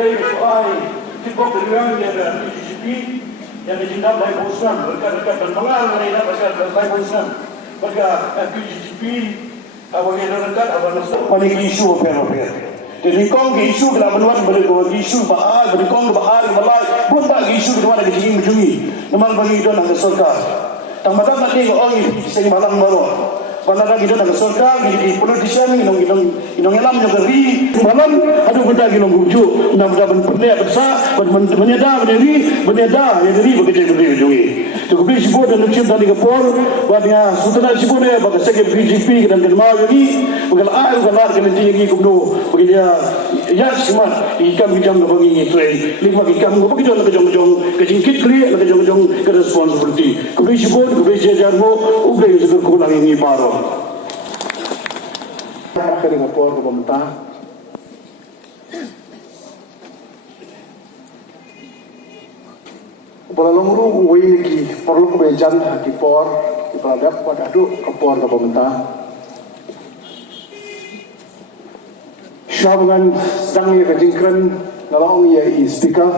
today soal cukup beruang dia PGP yang dicinta oleh Bosan berkat dan mengalir mereka berkat oleh Bosan berkat PGP awalnya dekat awal paling isu apa. Jadi kau isu kalau menuan berdua isu bahar berdua bahar malai pun tak isu kedua lagi tinggi berjungi memang bagi itu nak surga. Tamat nanti orang ini sering malam baru. Pada lagi itu nak surga di politician inong elam juga ri malam ada benda inong bujuk nak benda benda besar menyedar berdiri bekerja berjungi. Jadi beli sebut dan lucim tadi kepol bahwa sultan sebut dia bagi sekep PGP dan kenal ini bukan air kena tinggi kudu bagi dia ya semua ikan bidang bagi itu lima ikan bagi dia nak jong kejingkit kli nak jong ke responsibility beli sebut beli jajarmu ubah juga kurang ini baru akhir ngapor ke pemerintah Balalongru uwi ki perlu kebejan ki por ki produk pada adu ke por ke pemerintah. Syabangan sedang ia kejingkran nalong ia speaker